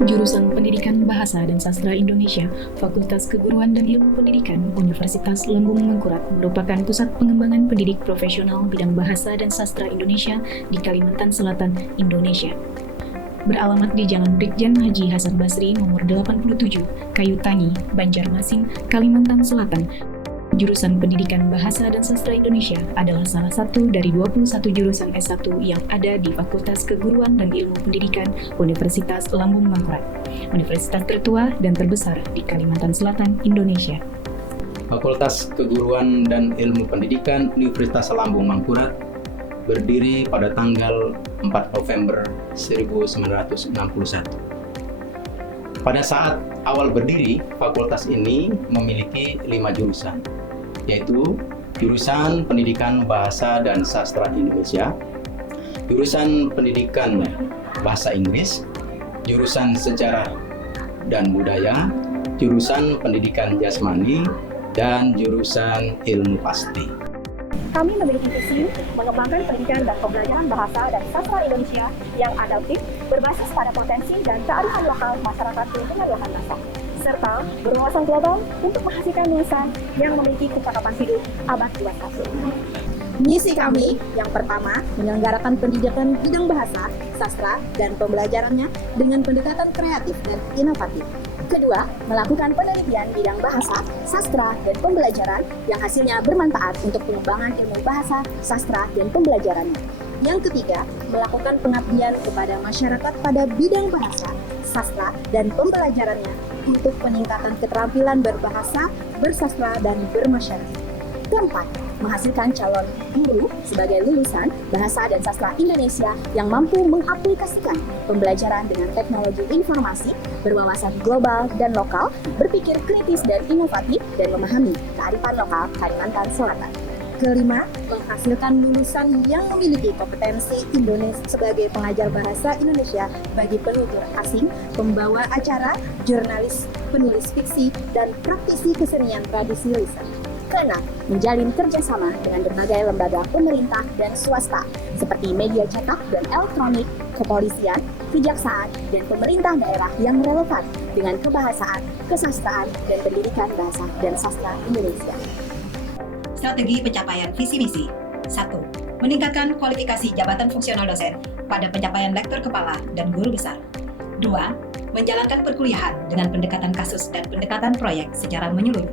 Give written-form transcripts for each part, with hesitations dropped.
Jurusan Pendidikan Bahasa dan Sastra Indonesia, Fakultas Keguruan dan Ilmu Pendidikan, Universitas Lambung Mangkurat merupakan pusat pengembangan pendidik profesional bidang bahasa dan sastra Indonesia di Kalimantan Selatan, Indonesia. Beralamat di Jalan Brigjen Haji Hasan Basri nomor 87, Kayu Tangi, Banjarmasin, Kalimantan Selatan. Jurusan Pendidikan Bahasa dan Sastra Indonesia adalah salah satu dari 21 jurusan S1 yang ada di Fakultas Keguruan dan Ilmu Pendidikan Universitas Lambung Mangkurat, universitas tertua dan terbesar di Kalimantan Selatan, Indonesia. Fakultas Keguruan dan Ilmu Pendidikan Universitas Lambung Mangkurat berdiri pada tanggal 4 November 1961. Pada saat awal berdiri, fakultas ini memiliki 5 jurusan, yaitu jurusan Pendidikan Bahasa dan Sastra Indonesia, jurusan Pendidikan Bahasa Inggris, jurusan Sejarah dan Budaya, jurusan Pendidikan Jasmani, dan jurusan Ilmu Pasti. Kami memiliki visi mengembangkan pendidikan dan pembelajaran bahasa dan sastra Indonesia yang adaptif, berbasis pada potensi dan kearifan lokal masyarakat lingkungan lahan basah, serta berwawasan global untuk menghasilkan lulusan yang memiliki kecakapan hidup abad 21. Misi kami yang pertama, menyelenggarakan pendidikan bidang bahasa, sastra, dan pembelajarannya dengan pendekatan kreatif dan inovatif. Kedua, melakukan penelitian bidang bahasa, sastra, dan pembelajaran yang hasilnya bermanfaat untuk pengembangan ilmu bahasa, sastra, dan pembelajarannya. Yang ketiga, melakukan pengabdian kepada masyarakat pada bidang bahasa, sastra, dan pembelajarannya untuk peningkatan keterampilan berbahasa, bersastra, dan bermasyarakat. Keempat, menghasilkan calon guru sebagai lulusan Bahasa dan Sastra Indonesia yang mampu mengaplikasikan pembelajaran dengan teknologi informasi, berwawasan global dan lokal, berpikir kritis dan inovatif, dan memahami kearifan lokal Kalimantan Selatan. Kelima, menghasilkan lulusan yang memiliki kompetensi Indonesia sebagai pengajar bahasa Indonesia bagi penutur asing, pembawa acara, jurnalis, penulis fiksi, dan praktisi kesenian tradisi lisan. Keenam, menjalin kerjasama dengan berbagai lembaga pemerintah dan swasta seperti media cetak dan elektronik, kepolisian, kejaksaan, dan pemerintah daerah yang relevan dengan kebahasaan, kesastraan, dan pendidikan bahasa dan sastra Indonesia. Strategi pencapaian visi misi. 1. Meningkatkan kualifikasi jabatan fungsional dosen pada pencapaian lektor kepala dan guru besar. 2. Menjalankan perkuliahan dengan pendekatan kasus dan pendekatan proyek secara menyeluruh.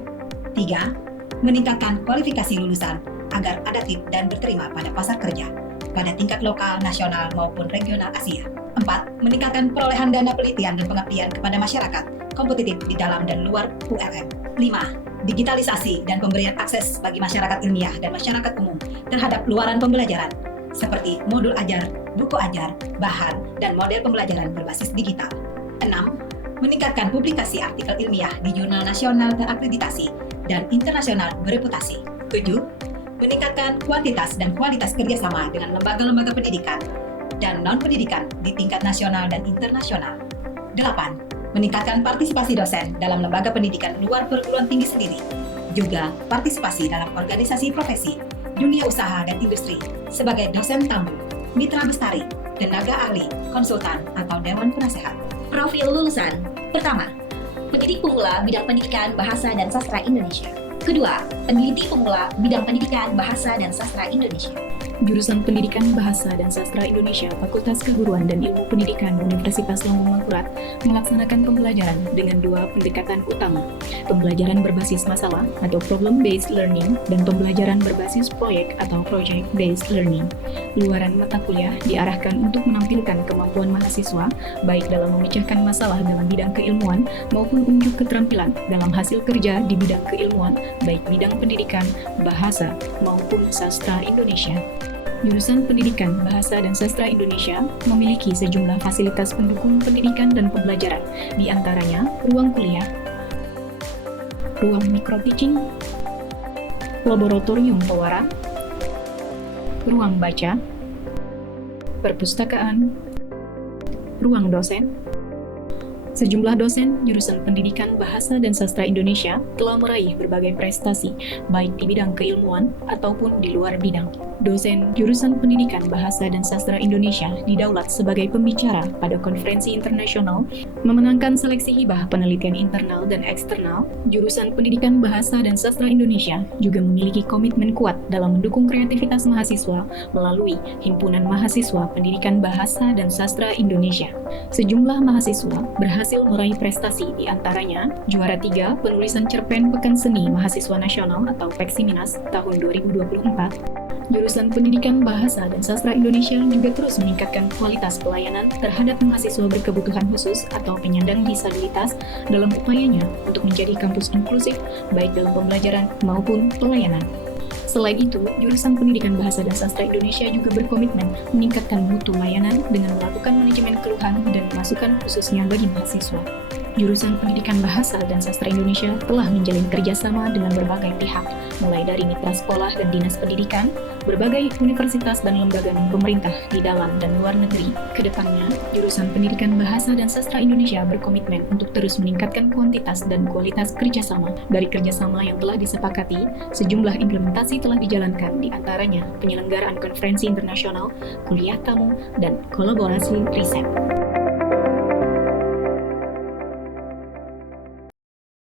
3. Meningkatkan kualifikasi lulusan agar adaptif dan berterima pada pasar kerja pada tingkat lokal, nasional, maupun regional Asia. 4. Meningkatkan perolehan dana penelitian dan pengabdian kepada masyarakat kompetitif di dalam dan luar ULM. 5. Digitalisasi dan pemberian akses bagi masyarakat ilmiah dan masyarakat umum terhadap luaran pembelajaran seperti modul ajar, buku ajar, bahan, dan model pembelajaran berbasis digital. 6. Meningkatkan publikasi artikel ilmiah di jurnal nasional terakreditasi dan internasional bereputasi. 7. Meningkatkan kuantitas dan kualitas kerjasama dengan lembaga-lembaga pendidikan dan non-pendidikan di tingkat nasional dan internasional. 8. Meningkatkan partisipasi dosen dalam lembaga pendidikan luar perguruan tinggi sendiri, juga partisipasi dalam organisasi profesi, dunia usaha dan industri sebagai dosen tamu, mitra bestari, tenaga ahli, konsultan, atau dewan penasehat. Profil lulusan. Pertama, pendidik pemula bidang pendidikan bahasa dan sastra Indonesia. Kedua, peneliti pemula bidang pendidikan bahasa dan sastra Indonesia. Jurusan Pendidikan Bahasa dan Sastra Indonesia, Fakultas Keguruan dan Ilmu Pendidikan Universitas Lambung Mangkurat melaksanakan pembelajaran dengan 2 pendekatan utama, pembelajaran berbasis masalah atau problem-based learning dan pembelajaran berbasis proyek atau project-based learning. Luaran mata kuliah diarahkan untuk menampilkan kemampuan mahasiswa baik dalam memecahkan masalah dalam bidang keilmuan maupun unjuk keterampilan dalam hasil kerja di bidang keilmuan baik bidang pendidikan, bahasa maupun sastra Indonesia. Jurusan Pendidikan Bahasa dan Sastra Indonesia memiliki sejumlah fasilitas pendukung pendidikan dan pembelajaran, di antaranya ruang kuliah, ruang micro-teaching, laboratorium pewarna, ruang baca, perpustakaan, ruang dosen. Sejumlah dosen jurusan Pendidikan Bahasa dan Sastra Indonesia telah meraih berbagai prestasi, baik di bidang keilmuan ataupun di luar bidang. dosen jurusan Pendidikan Bahasa dan Sastra Indonesia didaulat sebagai pembicara pada konferensi internasional, memenangkan seleksi hibah penelitian internal dan eksternal. Jurusan Pendidikan Bahasa dan Sastra Indonesia juga memiliki komitmen kuat dalam mendukung kreativitas mahasiswa melalui Himpunan Mahasiswa Pendidikan Bahasa dan Sastra Indonesia. Sejumlah mahasiswa berhasil meraih prestasi, di antaranya juara 3 penulisan cerpen Pekan Seni Mahasiswa Nasional atau Peksiminas tahun 2024. Jurusan Pendidikan Bahasa dan Sastra Indonesia juga terus meningkatkan kualitas pelayanan terhadap mahasiswa berkebutuhan khusus atau penyandang disabilitas dalam upayanya untuk menjadi kampus inklusif baik dalam pembelajaran maupun pelayanan. Selain itu, jurusan Pendidikan Bahasa dan Sastra Indonesia juga berkomitmen meningkatkan mutu layanan dengan melakukan manajemen keluhan dan masukan khususnya bagi mahasiswa. Jurusan Pendidikan Bahasa dan Sastra Indonesia telah menjalin kerjasama dengan berbagai pihak, mulai dari mitra sekolah dan dinas pendidikan, berbagai universitas dan lembaga pemerintah di dalam dan luar negeri. Kedepannya, jurusan Pendidikan Bahasa dan Sastra Indonesia berkomitmen untuk terus meningkatkan kuantitas dan kualitas kerjasama. Dari kerjasama yang telah disepakati, sejumlah implementasi telah dijalankan, di antaranya penyelenggaraan konferensi internasional, kuliah tamu, dan kolaborasi riset.